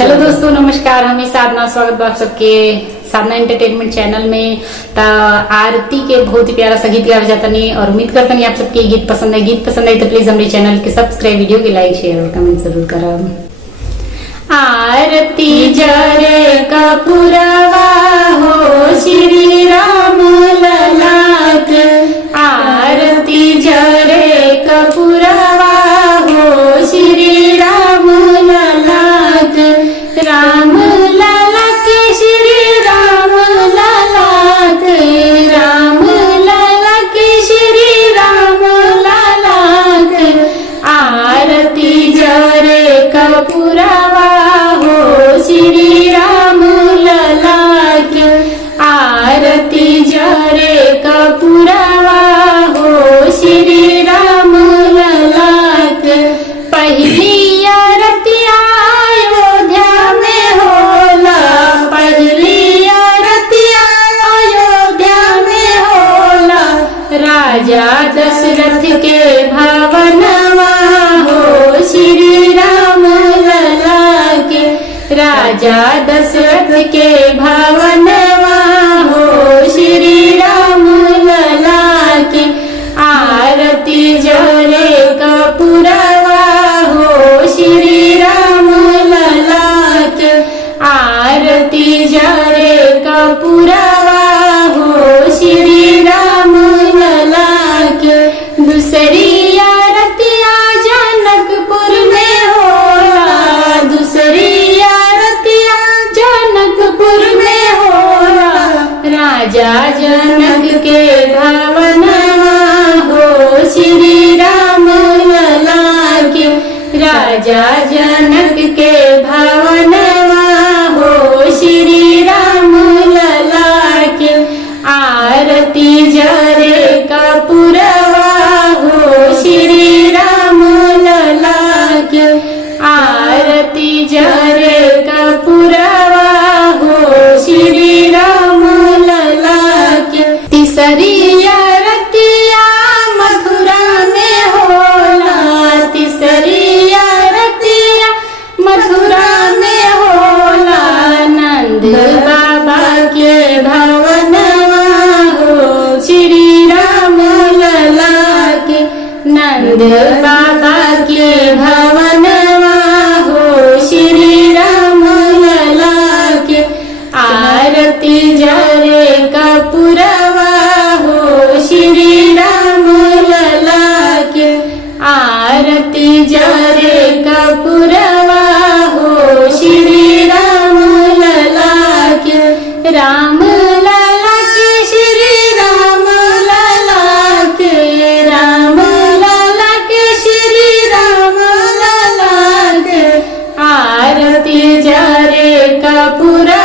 Hello दोस्तों, नमस्कार। हम साधना, स्वागत बा आप सबके साधना एंटरटेनमेंट चैनल में। आरती के बहुत ही प्यारा सा गीत गावे जाता नहीं और उम्मीद करता नहीं आप सबके गीत पसंद है। गीत पसंद है तो प्लीज हमारे चैनल के सब्सक्राइब, वीडियो के लाइक, शेयर और कमेंट जरूर करा। आरती जरे कपूरवा हो श्री राम लला के, आरती जरे कपूरवा हो श्री राम लला के, राम लला के श्री राम लला के, राम लला के श्री राम लला के, आरती जरे कपूरवा हो श्री राम लला के, आरती जरे कपूरवा हो श्री राम लला के। पहली आरतिया अयोध्या में होला, पहली आरतिया अयोध्या में होला, राजा दशरथ के भवनवा हो श्री राम लला के, राजा दशरथ के भवनवा हो श्री राम लला के, आरती जरे कपूरवा हो श्री राम लला के, आरती जरे कपूरवा हो श्री राम लला के। दूसरी आरतिया जनकपुर में होला, दूसरी आरतिया जनकपुर में होला, राजा जनक के भवनवा हो श्री राम लला के, राजा जनक के भवनवा हो श्री राम लला के, आरती जरे कपूरवा हो श्री राम लला के, आरती जरे कपूरवा हो श्री राम लला के। तीसरी आरतिया मथुरा में होला, तीसरी आरतिया मथुरा में होला, नंद बाबा के भवनवा हो श्री राम लला के, नंद बाबा के भवनवा हो श्री राम लला के, आरती जरे कपूरवा हो श्री राम लला के, आरती जरे कपूरवा हो श्री राम लला के, राम लला के श्री राम लला के, राम लला के श्री राम लला के, आरती जरे कपूरवा